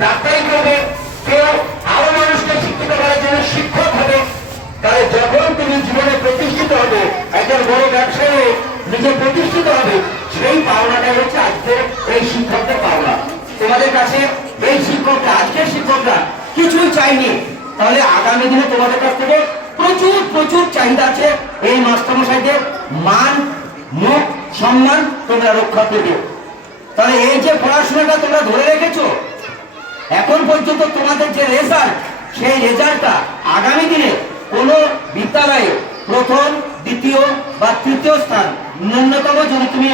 ডাক্তারি করবে, কেউ আরো মানুষকে শিক্ষিত করার জন্য শিক্ষক হবে। তাহলে যখন তুমি জীবনে প্রতিষ্ঠিত হবে, একজন বড় ব্যবসায়ী নিজে প্রতিষ্ঠিত হবে, সেই পাওনাটাই হচ্ছে আজকে এই শিক্ষকদের পাওনা। তোমাদের কাছে এই শিক্ষকরা, আজকের শিক্ষকরা কিছুই চাইনি, তাহলে আগামী দিনে তোমাদের কাছ থেকে প্রচুর প্রচুর চাহিদা আছে। এই মাস্টারমশাইদের মান, মুখ, সম্মান তোমরা রক্ষা করবে। তাহলে এই যে পড়াশোনাটা তোমরা ধরে রেখেছো, এখন পর্যন্ত তোমাদের যে রেজাল্ট, সেই রেজাল্টটা আগামী দিনে কোনো বিদ্যালয়ে প্রথম, দ্বিতীয় বা তৃতীয় স্থান ন্যূনতম যদি তুমি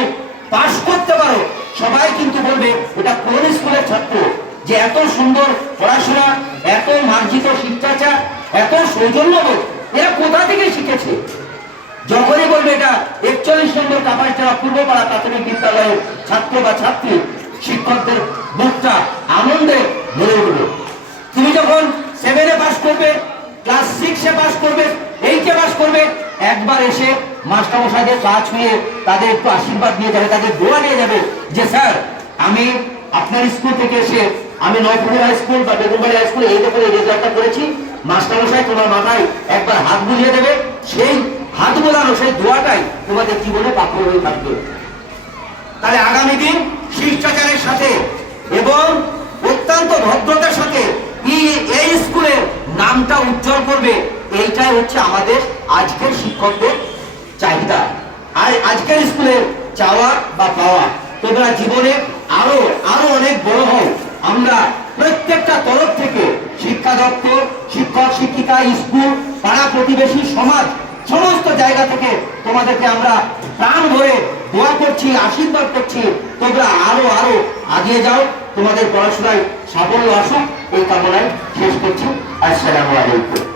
পাশ করতে পারো, সবাই কিন্তু বলবে এটা কোন স্কুলের ছাত্র, যে এত সুন্দর পড়াশোনা, এত মার্জিত শিক্ষাচার, এত সৌজন্যবোধ এরা কোথা থেকে শিখেছে। যখনই বলবে এটা 41 নম্বর কাপাসিয়া পূর্বপাড়া প্রাথমিক বিদ্যালয়ের ছাত্র বা ছাত্রী, শিক্ষকদের মুখটা আনন্দে ভরে উঠবে। তুমি যখন 7-এ পাস করবে, ক্লাস 6-এ পাস করবে, 8-এ পাস করবে, একবার এসে মাস্টারমশাইদের পা ছুঁয়ে তাদের একটু আশীর্বাদ নিয়ে যাবে, তাদের দোয়া নিয়ে যাবে যে স্যার আমি আপনার স্কুল থেকে এসে আমি নয়পুকুর হাই স্কুল বা বেগুনবাড়ি হাই স্কুল এই দেখে রেজাল্টটা করেছি। মাস্টারমশাই তোমার মাথায় একবার হাত বুলিয়ে দেবে, সেই হাত বোলানো, সেই দোয়াটাই তোমাদের জীবনে পাথর হয়ে থাকবে। তাহলে আগামী দিন শিষ্টাচারের সাথে এবং অত্যন্ত ভদ্রতার সাথে এই স্কুলের নামটা উজ্জ্বল করবে, এইটাই হচ্ছে আমাদের আজকের শিক্ষকদের চাহিদা। আর আজকের স্কুলের চাওয়া বা পাওয়া, তোমরা জীবনে আরো আরো অনেক বড় হও। আমরা প্রত্যেকটা তরফ থেকে, শিক্ষা দপ্তর, শিক্ষক শিক্ষিকা, স্কুল, পাড়া প্রতিবেশী, সমাজ, সমস্ত জায়গা থেকে তোমাদেরকে আমরা প্রাণ ভরে দোয়া করছি, আশীর্বাদ করছি, তোমরা আরো আরো আগিয়ে যাও, তোমাদের পড়াশোনায় সাফল্য আসুক, এই কামনায় শেষ করছি। আসসালামু আলাইকুম।